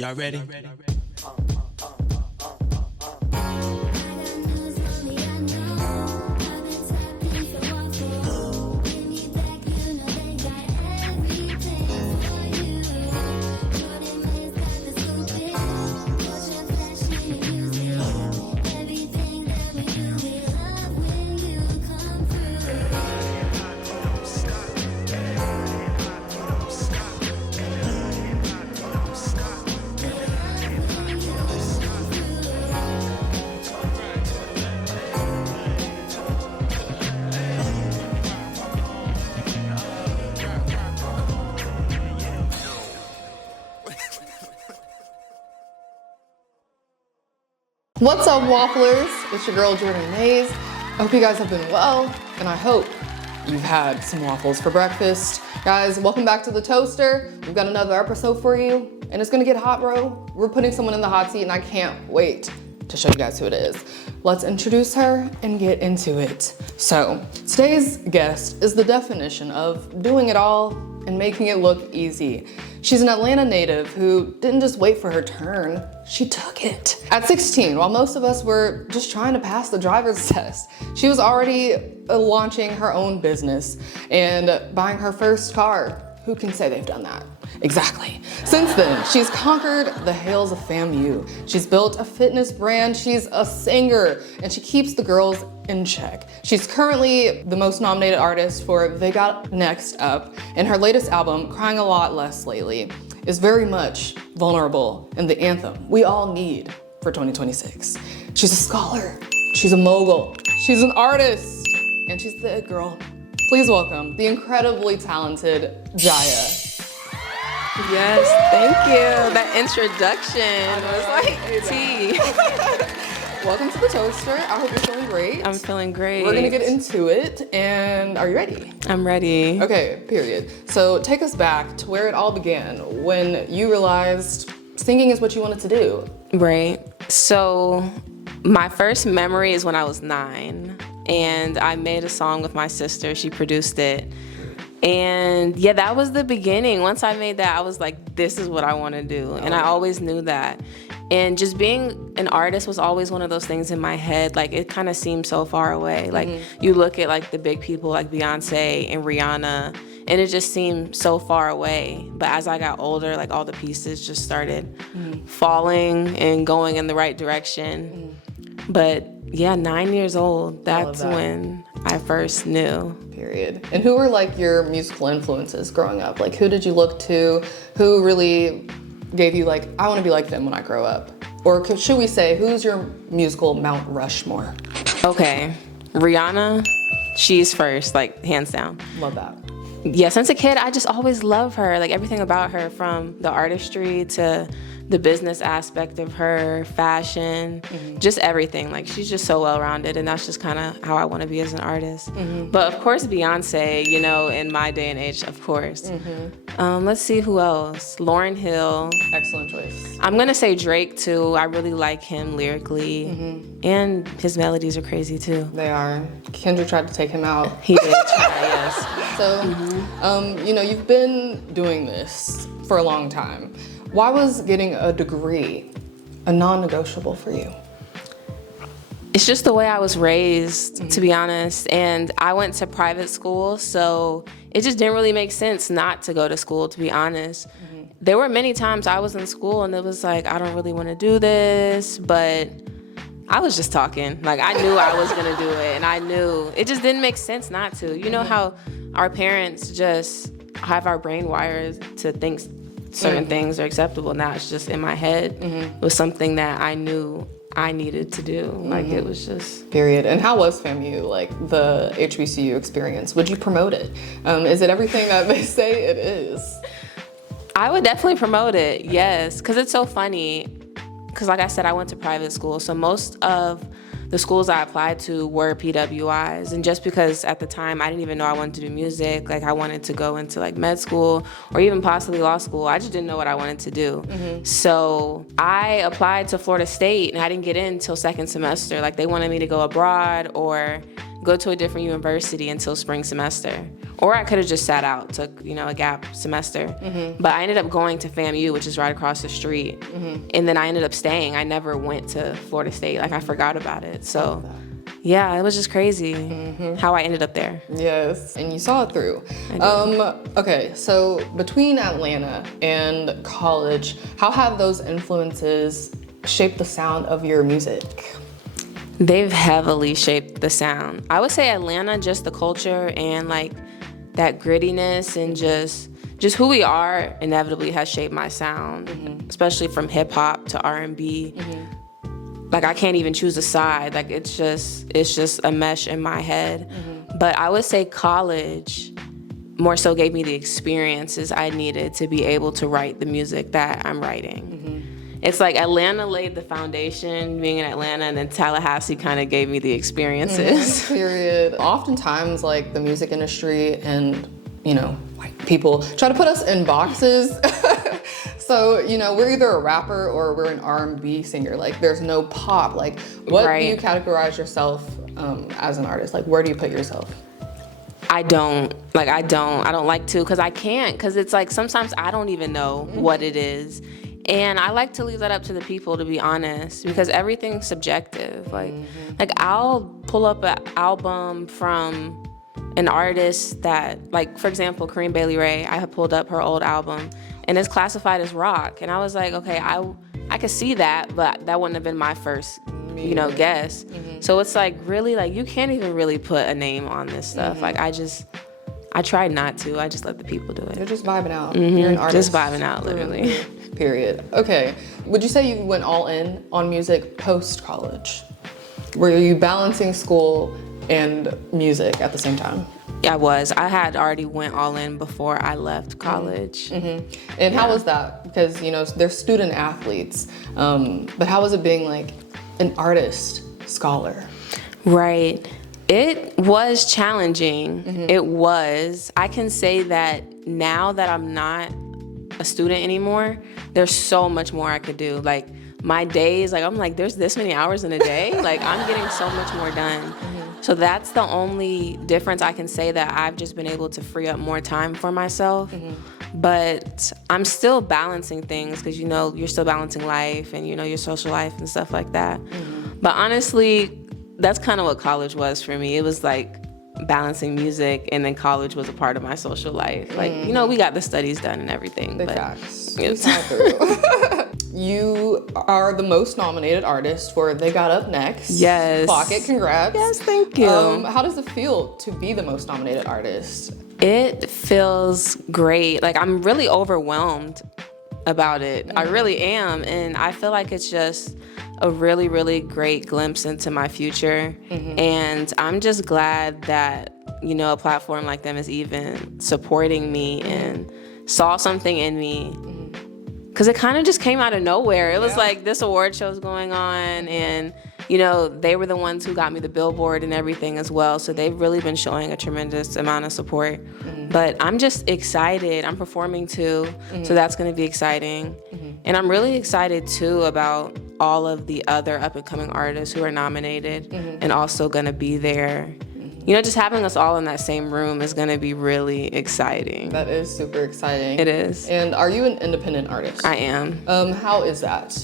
Y'all ready? What's up, Wafflers? It's your girl, Jordyn Mayes. I hope you guys have been well, and I hope you've had some waffles for breakfast. Guys, welcome back to the toaster. We've got another episode for you, and it's gonna get hot, bro. We're putting someone in the hot seat, and I can't wait to show you guys who it is. Let's introduce her and get into it. So, today's guest is the definition of doing it all and making it look easy. She's an Atlanta native who didn't just wait for her turn, she took it. At 16, while most of us were just trying to pass the driver's test, she was already launching her own business and buying her first car. Who can say they've done that? Exactly. Since then, she's conquered the hails of FAMU. She's built a fitness brand, she's a singer, and she keeps the girls in check. She's currently the most nominated artist for They Got Next Up, and her latest album, Crying a Lot Less Lately, is very much vulnerable and the anthem we all need for 2026. She's a scholar, she's a mogul, she's an artist, and she's the it girl. Please welcome the incredibly talented Jiah. Yes, thank you. That introduction was like tea. Welcome to the toaster. I hope you're feeling great. I'm feeling great. We're gonna get into it, and are you ready? I'm ready. Okay, period. So take us back to where it all began, when you realized singing is what you wanted to do. Right. So my first memory is when I was 9, and I made a song with my sister. She produced it. And yeah, that was the beginning. Once I made that, I was like, this is what I want to do. And I always knew that. And just being an artist was always one of those things in my head. Like, it kind of seemed so far away. Like, you look at like the big people like Beyonce and Rihanna, and it just seemed so far away. But as I got older, like all the pieces just started falling and going in the right direction. But yeah, 9 years old, that's when I first knew. Period. And who were like your musical influences growing up? Like, who did you look to? Who really gave you like, I want to be like them when I grow up? Or should we say, who's your musical Mount Rushmore? Okay, Rihanna, she's first, like hands down. Love that. Yeah, since a kid, I just always love her. Like everything about her, from the artistry to the business aspect of her, fashion, just everything. Like, she's just so well-rounded, and that's just kind of how I want to be as an artist. But of course, Beyonce, you know, in my day and age, of course. Let's see who else. Lauryn Hill. Excellent choice. I'm gonna say Drake too. I really like him lyrically, and his melodies are crazy too. They are. Kendrick tried to take him out. He did try, yes. So, you know, you've been doing this for a long time. Why was getting a degree a non-negotiable for you? It's just the way I was raised, to be honest. And I went to private school, so it just didn't really make sense not to go to school, to be honest. There were many times I was in school and it was like, I don't really want to do this, but I was just talking. Like, I knew I was gonna do it, and I knew it just didn't make sense not to. You know how our parents just have our brain wired to think certain things are acceptable. Now it's just in my head. It was something that I knew I needed to do. Like, it was just... Period. And how was FAMU, like the HBCU experience? Would you promote it? Is it everything that they say it is? I would definitely promote it, yes. Because it's so funny. Because like I said, I went to private school. So most of the schools I applied to were PWIs. And just because at the time I didn't even know I wanted to do music, like I wanted to go into like med school or even possibly law school, I just didn't know what I wanted to do. So I applied to Florida State and I didn't get in until second semester. Like, they wanted me to go abroad or go to a different university until spring semester. Or I could have just sat out, took, a gap semester. But I ended up going to FAMU, which is right across the street. And then I ended up staying. I never went to Florida State. Like, I forgot about it. So, yeah, it was just crazy how I ended up there. Yes, and you saw it through. Okay, so between Atlanta and college, how have those influences shaped the sound of your music? They've heavily shaped the sound. I would say Atlanta, just the culture and like that grittiness and just who we are inevitably has shaped my sound, especially from hip hop to R&B. Like, I can't even choose a side. Like, it's just a mesh in my head. But I would say college more so gave me the experiences I needed to be able to write the music that I'm writing. It's like Atlanta laid the foundation, being in Atlanta, and then Tallahassee kind of gave me the experiences. Period. Oftentimes, like, the music industry and, white people try to put us in boxes. So, we're either a rapper or we're an R&B singer. Like, there's no pop. Like, what do you categorize yourself as an artist? Like, where do you put yourself? I don't like to, because I can't, because it's like sometimes I don't even know what it is. And I like to leave that up to the people, to be honest, because everything's subjective. Like I'll pull up an album from an artist that, like, for example, Kareem Bailey Rae, I had pulled up her old album and it's classified as rock. And I was like, okay, I could see that, but that wouldn't have been my first, guess. So it's like, really, like, you can't even really put a name on this stuff. Like, I try not to. I just let the people do it. You're just vibing out. You're an artist. Just vibing out, literally. Period. Okay. Would you say you went all in on music post-college? Were you balancing school and music at the same time? I was. I had already went all in before I left college. And how was that? Because, they're student athletes. But how was it being like an artist scholar? Right. It was challenging. It was. I can say that now that I'm not a student anymore, there's so much more I could do. Like, my days, like, I'm like, there's this many hours in a day. Like, I'm getting so much more done. So that's the only difference I can say, that I've just been able to free up more time for myself. But I'm still balancing things, because, you're still balancing life and, your social life and stuff like that. But honestly, that's kind of what college was for me. It was like balancing music, and then college was a part of my social life. Like, we got the studies done and everything. Big but facts. You are the most nominated artist for They Got Up Next. Yes. Clock it, congrats. Yes, thank you. How does it feel to be the most nominated artist? It feels great. Like, I'm really overwhelmed about it. I really am. And I feel like it's just a really, really great glimpse into my future. And I'm just glad that, a platform like them is even supporting me and saw something in me. Because it kind of just came out of nowhere. It was like this award show's going on, and, they were the ones who got me the billboard and everything as well. So they've really been showing a tremendous amount of support. But I'm just excited. I'm performing too, so that's going to be exciting. And I'm really excited too about all of the other up-and-coming artists who are nominated and also going to be there. Just having us all in that same room is going to be really exciting. That is super exciting. It is. And are you an independent artist? I am. How is that?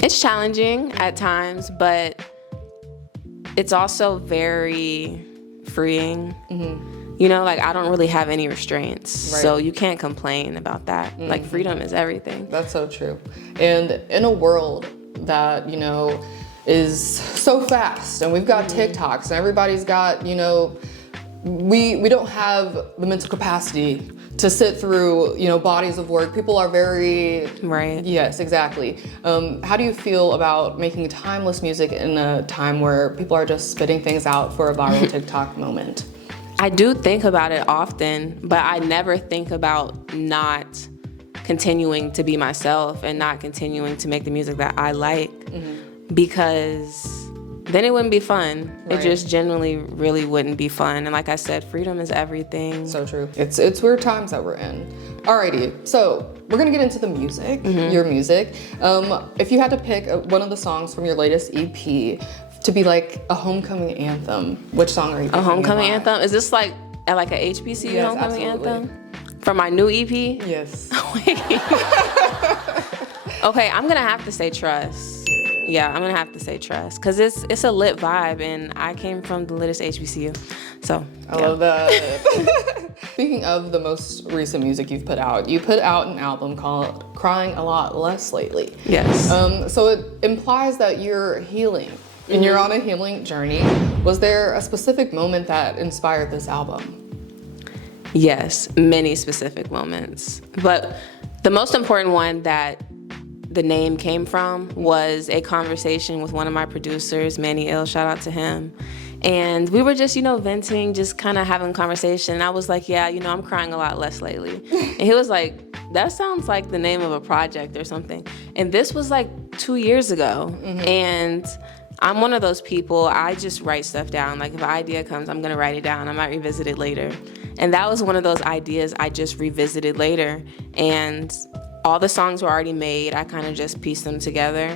It's challenging at times, but it's also very freeing. Like, I don't really have any restraints, so you can't complain about that. Like, freedom is everything. That's so true. And in a world that, is so fast, and we've got TikToks, and everybody's got, we don't have the mental capacity to sit through, bodies of work. People are very... Right. Yes, exactly. How do you feel about making timeless music in a time where people are just spitting things out for a viral TikTok moment? I do think about it often, but I never think about not continuing to be myself and not continuing to make the music that I like, because then it wouldn't be fun. Right. It just genuinely really wouldn't be fun. And like I said, freedom is everything. So true. It's weird times that we're in. Alrighty, so we're gonna get into the music, your music. If you had to pick one of the songs from your latest EP to be like a homecoming anthem, which song are you thinking A homecoming about? anthem? Is this like at like a HBCU Yes, homecoming absolutely. anthem? For my new EP? Yes. Okay, I'm gonna have to say Trust. Yeah, I'm gonna have to say Trust, cause it's a lit vibe, and I came from the littest HBCU, so I love that. Speaking of the most recent music you've put out, you put out an album called Crying a Lot Less Lately. Yes. So it implies that you're healing, and you're on a healing journey. Was there a specific moment that inspired this album? Yes, many specific moments, but the most important one that the name came from was a conversation with one of my producers, Manny Ill, shout out to him. And we were just, venting, just kind of having a conversation. And I was like, yeah, I'm crying a lot less lately. And he was like, that sounds like the name of a project or something. And this was like 2 years ago. And I'm one of those people, I just write stuff down. Like if an idea comes, I'm gonna write it down. I might revisit it later. And that was one of those ideas I just revisited later. And all the songs were already made. I kind of just pieced them together.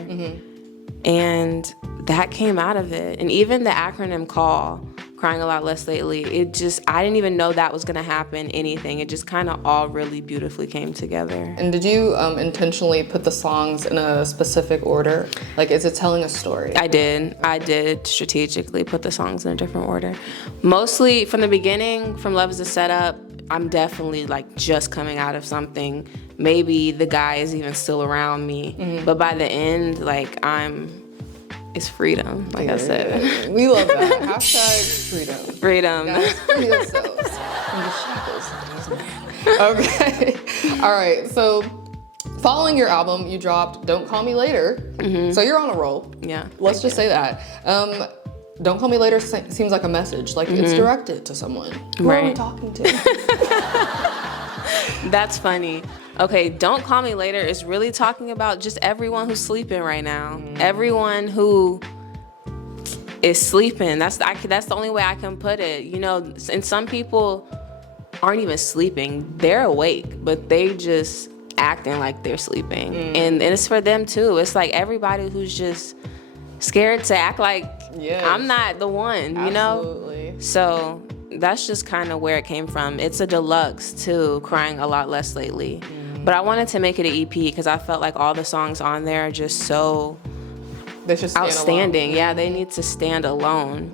And that came out of it. And even the acronym CALL, Crying a Lot Less Lately, I didn't even know that was gonna happen, anything. It just kind of all really beautifully came together. And did you intentionally put the songs in a specific order? Like, is it telling a story? I did strategically put the songs in a different order. Mostly from the beginning, from Love is a Setup, I'm definitely like just coming out of something. Maybe the guy is even still around me, but by the end, like it's freedom, like I said. We love that. Hashtag freedom. Freedom. Guys, free yourselves from the shackles. Okay. All right. So, following your album, you dropped "Don't Call Me Later." So you're on a roll. Yeah. Let's just say that. "Don't Call Me Later" seems like a message, like it's directed to someone. Who are we talking to? That's funny. Okay, "Don't Call Me Later" is really talking about just everyone who's sleeping right now. Everyone who is sleeping. That's the only way I can put it. And some people aren't even sleeping. They're awake, but they just acting like they're sleeping. And it's for them too. It's like everybody who's just scared to act like I'm not the one, Absolutely. So that's just kind of where it came from. It's a deluxe too, Crying a Lot Less Lately. But I wanted to make it an EP because I felt like all the songs on there are just so outstanding. Yeah, they need to stand alone.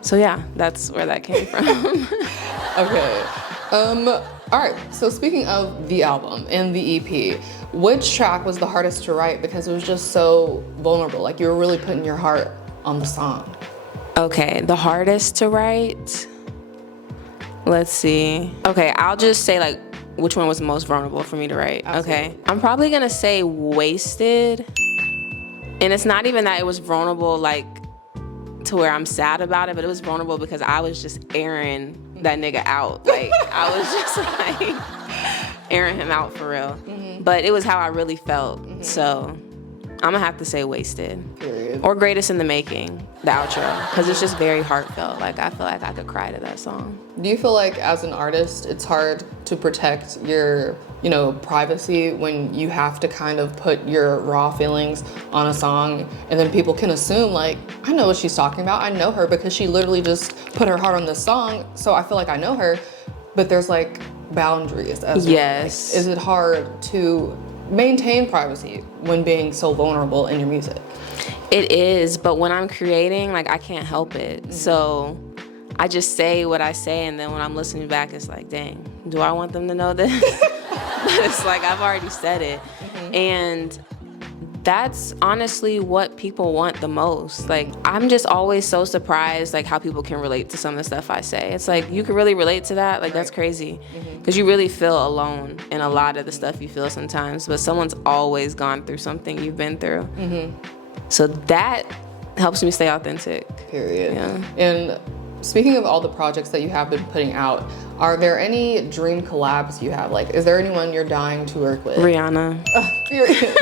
So yeah, that's where that came from. Okay. All right. So speaking of the album and the EP, which track was the hardest to write because it was just so vulnerable? Like you were really putting your heart on the song. Okay, the hardest to write. Let's see. Okay, I'll just say like which one was the most vulnerable for me to write. Absolutely. Okay, I'm probably gonna say Wasted. And it's not even that it was vulnerable like to where I'm sad about it, but it was vulnerable because I was just airing that nigga out. Like I was just like airing him out for real. But it was how I really felt. So I'm gonna have to say Wasted. Period. Or Greatest in the Making, the outro, because it's just very heartfelt. Like I feel like I could cry to that song. Do you feel like as an artist, it's hard to protect your, privacy when you have to kind of put your raw feelings on a song and then people can assume like, I know what she's talking about. I know her because she literally just put her heart on this song. So I feel like I know her, but there's like boundaries as well. Yes. Like, is it hard to maintain privacy when being so vulnerable in your music? It is, but when I'm creating, like I can't help it. So I just say what I say, and then when I'm listening back, it's like, dang, do I want them to know this? But it's like I've already said it. And that's honestly what people want the most. Like I'm just always so surprised like how people can relate to some of the stuff I say. It's like you can really relate to that. Like that's crazy because you really feel alone in a lot of the stuff you feel sometimes, but someone's always gone through something you've been through. So that helps me stay authentic. Period. Yeah. And speaking of all the projects that you have been putting out, are there any dream collabs you have? Like, is there anyone you're dying to work with? Rihanna. Period.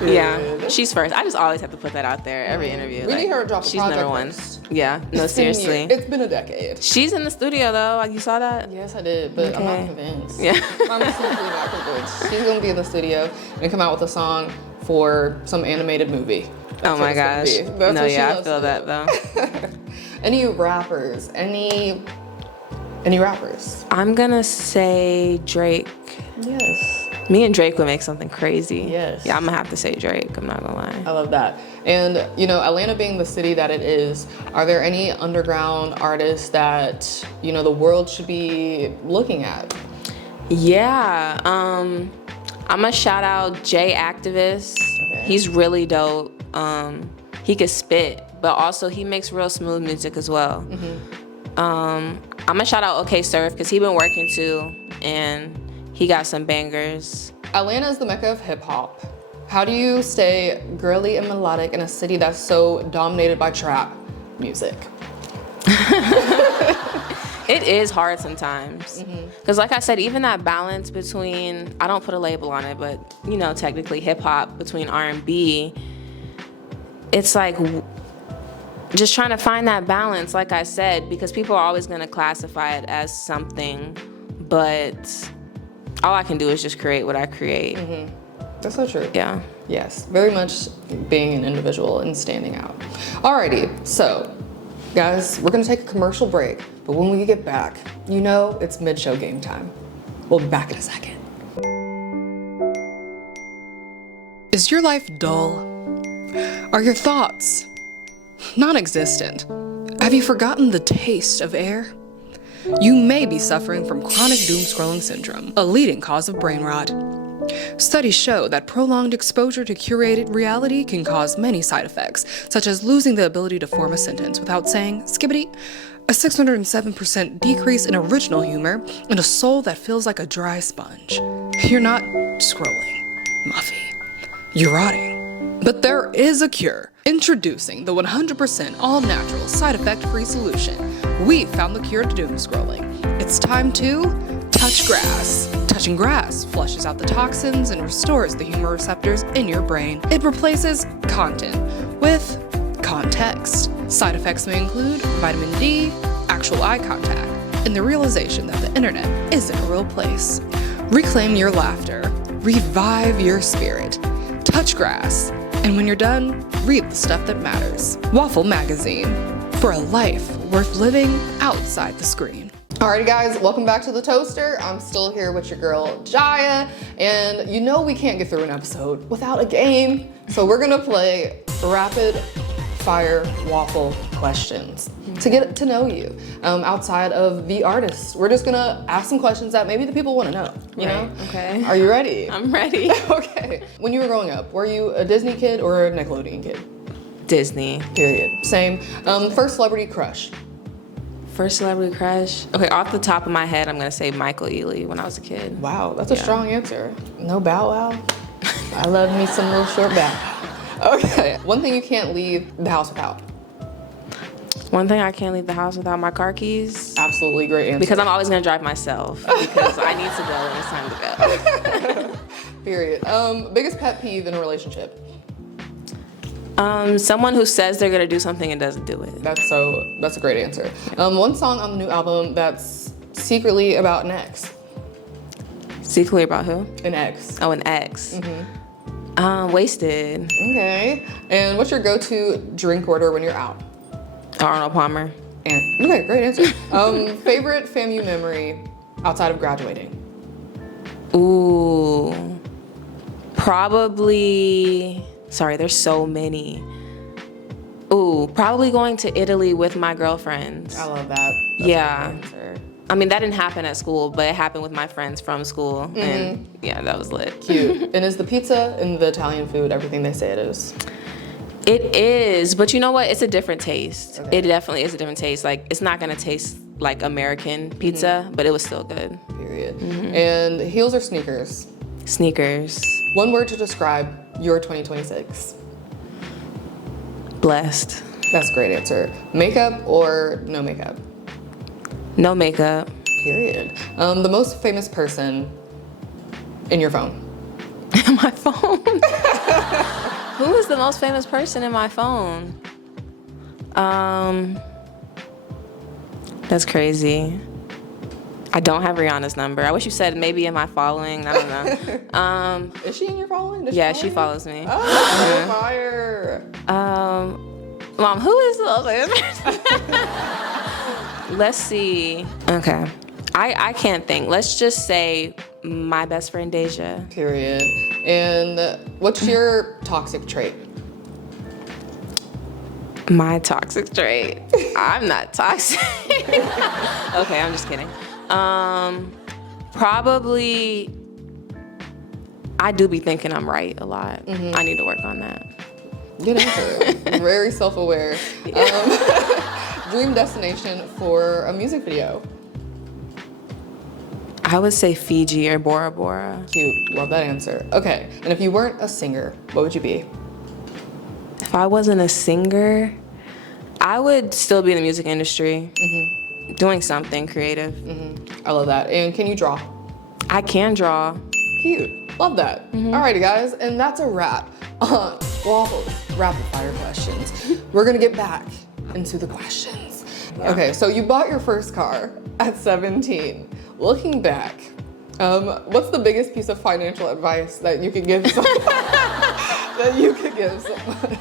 Yeah, she's first. I just always have to put that out there every interview. We need her to drop a she's project number one. first. Yeah, no, seriously. It's been a decade. She's in the studio though. Like you saw that? Yes, I did, but I'm not convinced. Yeah. I'm simply not convinced. She's gonna be in the studio and come out with a song for some animated movie. Oh my gosh. That's No, what she yeah, I loves feel to that do. though. Any rappers? Any rappers? I'm gonna say Drake. Yes. Me and Drake would make something crazy. Yes. Yeah, I'm gonna have to say Drake. I'm not gonna lie. I love that. And, you know, Atlanta being the city that it is, are there any underground artists that, you know, the world should be looking at? Yeah, I'm gonna shout out Jiah Activist. Okay. He's really dope. He could spit, but also he makes real smooth music as well. I'm gonna shout out OK Surf because he been working too, and he got some bangers. Atlanta is the mecca of hip hop. How do you stay girly and melodic in a city that's so dominated by trap music? It is hard sometimes. Because like I said, even that balance between, I don't put a label on it, but you know, technically hip hop between R&B, it's like just trying to find that balance, like I said, because people are always gonna classify it as something, but all I can do is just create what I create. That's so true. Yeah. Yes, very much being an individual and standing out. Alrighty, so guys, we're gonna take a commercial break, but when we get back, you know it's mid-show game time. We'll be back in a second. Is your life dull? Are your thoughts non-existent? Have you forgotten the taste of air? You may be suffering from chronic doom-scrolling syndrome, a leading cause of brain rot. Studies show that prolonged exposure to curated reality can cause many side effects, such as losing the ability to form a sentence without saying skibbity, a 607% decrease in original humor, and a soul that feels like a dry sponge. You're not scrolling, Muffy. You're rotting. But there is a cure. Introducing the 100% all-natural, side-effect-free solution. We found the cure to doom scrolling. It's time to touch grass. Touching grass flushes out the toxins and restores the humor receptors in your brain. It replaces content with context. Side effects may include vitamin D, actual eye contact, and the realization that the internet isn't a real place. Reclaim your laughter. Revive your spirit. Touch grass. And when you're done, read the stuff that matters. Waffle Magazine. For a life worth living outside the screen. Alrighty guys, welcome back to The Toaster. I'm still here with your girl, Jiah, and you know we can't get through an episode without a game. So we're gonna play rapid fire waffle questions to get to know you outside of the artist. We're just gonna ask some questions that maybe the people wanna know, you know? Okay. Are you ready? I'm ready. Okay. When you were growing up, were you a Disney kid or a Nickelodeon kid? Disney. Period. Same. First celebrity crush? First celebrity crush? Okay, off the top of my head, I'm gonna say Michael Ealy when I was a kid. Wow, that's a strong answer. No Bow Wow? I love me some little short Bow. Okay, one thing you can't leave the house without? One thing I can't leave the house without, my car keys. Absolutely great answer. Because I'm always gonna drive myself because I need to go when it's time to go. Period. Biggest pet peeve in a relationship? Someone who says they're gonna do something and doesn't do it. That's a great answer. One song on the new album that's secretly about an ex? Secretly about who? An ex. Oh, an ex. Wasted. Okay. And what's your go-to drink order when you're out? Arnold Palmer. And okay, great answer. Favorite FAMU memory outside of graduating? Ooh, probably. Sorry, there's so many. Ooh, probably going to Italy with my girlfriends. I love that. That's Yeah. a great answer. I mean, that didn't happen at school, but it happened with my friends from school, and yeah, that was lit. Cute. And is the pizza and the Italian food everything they say it is? It is, but you know what? It's a different taste. Okay. It definitely is a different taste. Like, it's not gonna taste like American pizza, but it was still good. Period. And heels or sneakers? Sneakers. One word to describe your 2026. Blessed. That's a great answer. Makeup or no makeup? No makeup. Period. The most famous person in your phone? My phone. Who is the most famous person in my phone? That's crazy. I don't have Rihanna's number. I wish you said maybe am I following? I don't know. Is she in your following? Does Yeah, follow she you? follows me. Oh, fire. Mom, who is this? Let's see. Okay. I can't think. Let's just say my best friend Jiah. Period. And what's your toxic trait? My toxic trait. I'm not toxic. Okay, I'm just kidding. Probably I do be thinking I'm right a lot. I need to work on that. Good answer. Very self-aware. Dream destination for a music video? I would say Fiji or Bora Bora. Cute. Love that answer. Okay. And if you weren't a singer, what would you be? If I wasn't a singer, I would still be in the music industry, doing something creative. I love that. And can you draw? I can draw. Cute. Love that. Alrighty, guys. And that's a wrap on Waffles Rapid Fire Questions. We're going to get back into the questions. Yeah. Okay, so you bought your first car at 17. Looking back, what's the biggest piece of financial advice that you could give someone?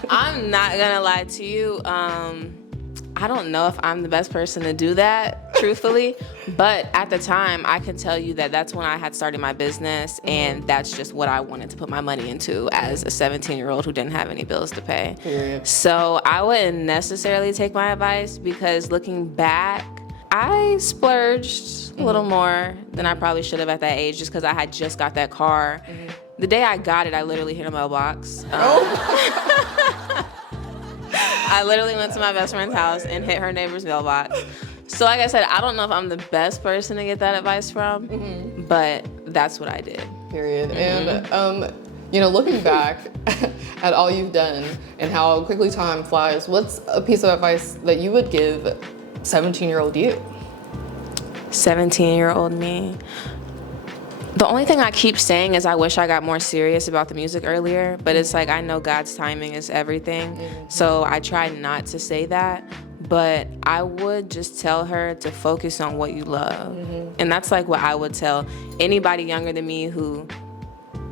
I'm not gonna lie to you. I don't know if I'm the best person to do that, truthfully. But at the time, I can tell you that that's when I had started my business, and that's just what I wanted to put my money into as a 17-year-old who didn't have any bills to pay. Period. So I wouldn't necessarily take my advice, because looking back, I splurged a little more than I probably should have at that age, just because I had just got that car. The day I got it, I literally hit a mailbox. I literally went to my best friend's house and hit her neighbor's mailbox. So like I said, I don't know if I'm the best person to get that advice from, but that's what I did. Period. And, looking back at all you've done and how quickly time flies, what's a piece of advice that you would give 17-year-old you? 17-year-old me. The only thing I keep saying is I wish I got more serious about the music earlier, but it's like I know God's timing is everything, so I try not to say that, but I would just tell her to focus on what you love. And that's like what I would tell anybody younger than me who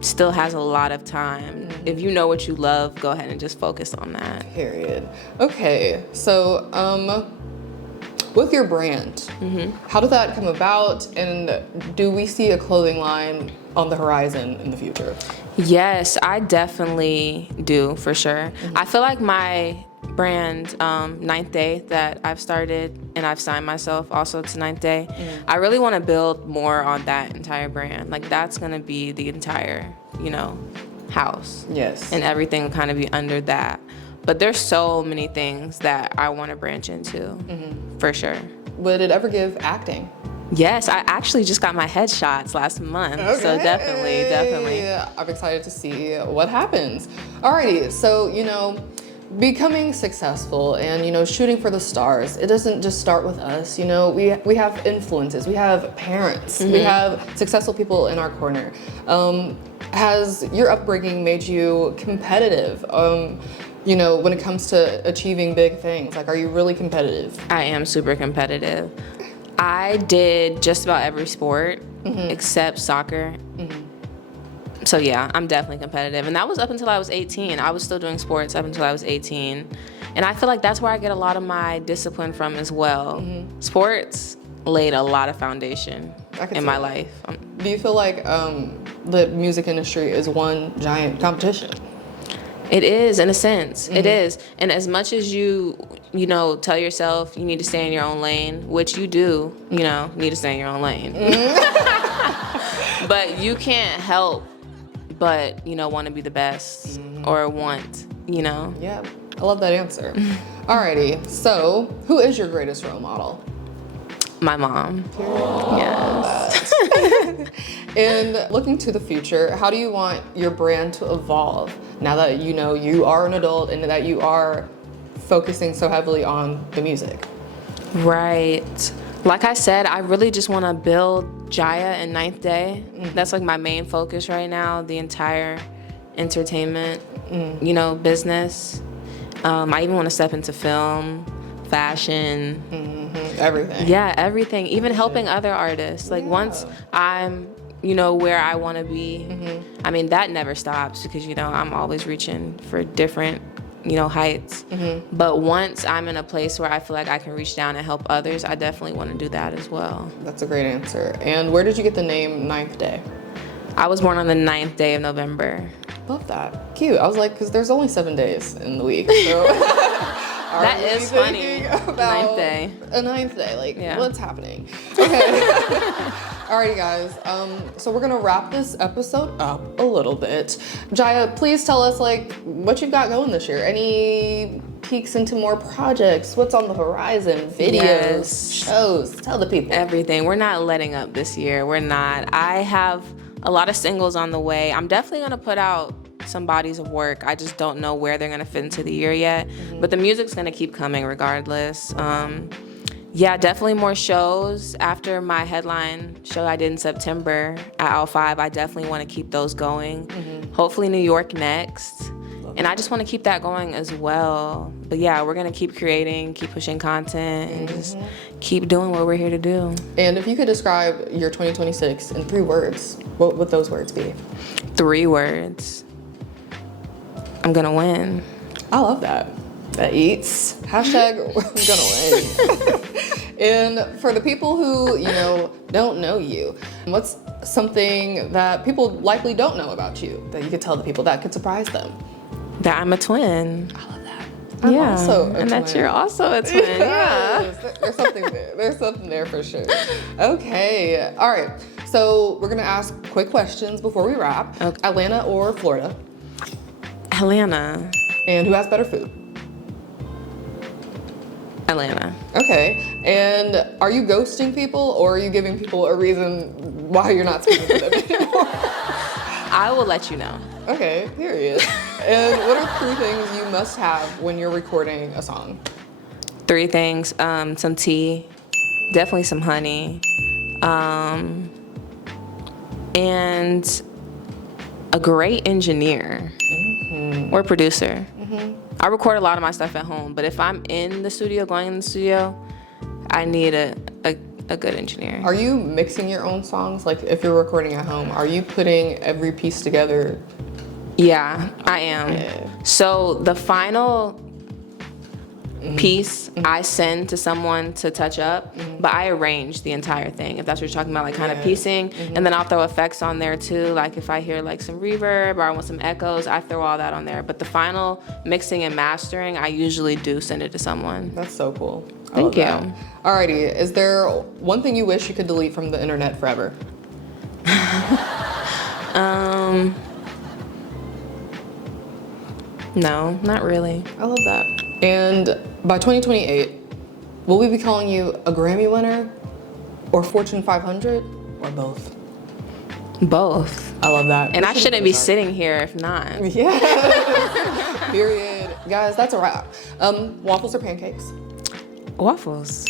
still has a lot of time. If you know what you love, go ahead and just focus on that. Period. Okay, so with your brand, how did that come about, and do we see a clothing line on the horizon in the future? Yes, I definitely do, for sure. I feel like my brand, Ninth Day, that I've started, and I've signed myself also to Ninth Day, I really want to build more on that entire brand. Like, that's going to be the entire, house. Yes. And everything will kind of be under that. But there's so many things that I want to branch into, for sure. Would it ever give acting? Yes, I actually just got my headshots last month, so definitely. I'm excited to see what happens. Alrighty, so, becoming successful and, shooting for the stars, it doesn't just start with us. We have influences, we have parents, we have successful people in our corner. Has your upbringing made you competitive? When it comes to achieving big things, like, are you really competitive? I am super competitive. I did just about every sport except soccer. So yeah, I'm definitely competitive. And that was up until I was 18. I was still doing sports up until I was 18. And I feel like that's where I get a lot of my discipline from as well. Sports laid a lot of foundation in my life. Do you feel like the music industry is one giant competition? It is, in a sense. It is. And as much as you tell yourself you need to stay in your own lane, which you do, need to stay in your own lane. But you can't help but, want to be the best or want, Yeah, I love that answer. Alrighty, so who is your greatest role model? My mom. Yes. And looking to the future, how do you want your brand to evolve now that you are an adult and that you are focusing so heavily on the music? Right. Like I said, I really just want to build Jiah and Ninth Day. That's like my main focus right now, the entire entertainment, business. I even want to step into film. fashion. Everything. Yeah, everything. Even helping other artists. Like once I'm, where I want to be, I mean, that never stops because, I'm always reaching for different, heights. But once I'm in a place where I feel like I can reach down and help others, I definitely want to do that as well. That's a great answer. And where did you get the name Ninth Day? I was born on the 9th day of November. Love that. Cute. I was like, because there's only 7 days in the week. So that is funny. Ninth day. A ninth day. Like, yeah. What's happening? Okay. Alrighty, guys. So we're gonna wrap this episode up a little bit. Jiah, please tell us what you've got going this year. Any peeks into more projects? What's on the horizon? Videos, shows. Tell the people. Everything. We're not letting up this year. We're not. I have a lot of singles on the way. I'm definitely gonna put out some bodies of work. I just don't know where they're gonna fit into the year yet. But the music's gonna keep coming regardless. Yeah, definitely more shows. After my headline show I did in September at L5, I definitely want to keep those going. Hopefully New York next. And I just want to keep that going as well. But yeah, we're going to keep creating, keep pushing content, and just keep doing what we're here to do. And if you could describe your 2026 in 3 words, what would those words be? 3 words. I'm going to win. I love that. That eats. Hashtag I'm gonna win. And for the people who, don't know you, what's something that people likely don't know about you that you could tell the people that could surprise them? That I'm a twin. I love that. I'm also a twin. And that you're also a twin. Yes. There's something there. There's something there for sure. Okay. All right. So we're gonna ask quick questions before we wrap. Okay. Atlanta or Florida? Atlanta. And who has better food? Atlanta. Okay. And are you ghosting people or are you giving people a reason why you're not speaking to them anymore? I will let you know. Okay, period. And what are 3 things you must have when you're recording a song? 3 things. Some tea, definitely some honey, and a great engineer or producer. I record a lot of my stuff at home, but if I'm in the studio, going in the studio, I need a good engineer. Are you mixing your own songs? Like if you're recording at home, are you putting every piece together? Yeah, I am. Yeah. So the final piece I send to someone to touch up, but I arrange the entire thing, if that's what you're talking about, like kind of piecing. And then I'll throw effects on there too, like if I hear like some reverb or I want some echoes, I throw all that on there. But the final mixing and mastering, I usually do send it to someone. That's so cool. Thank you. Alrighty, is there one thing you wish you could delete from the internet forever? No, not really. I love that. And by 2028, will we be calling you a Grammy winner or Fortune 500 or both? Both. I love that. And I shouldn't be sitting here if not. Yeah. Period. Guys, that's a wrap. Waffles or pancakes? Waffles.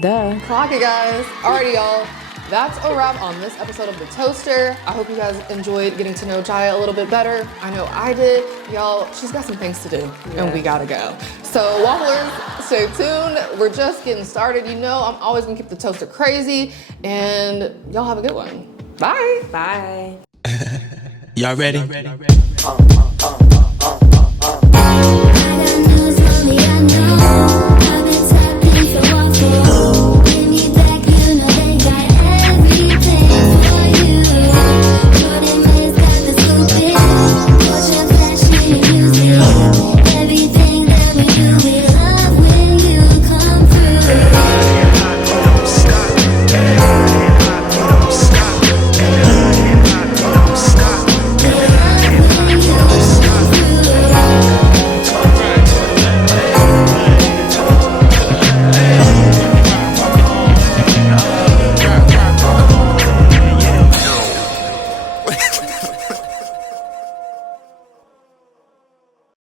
Duh. Clock it, guys. Alrighty, y'all. That's a wrap on this episode of The Toaster. I hope you guys enjoyed getting to know Jiah a little bit better. I know I did. Y'all, she's got some things to do, and we gotta go. So, Wafflers, stay tuned. We're just getting started. I'm always gonna keep the toaster crazy, and y'all have a good one. Bye. Bye. Y'all ready?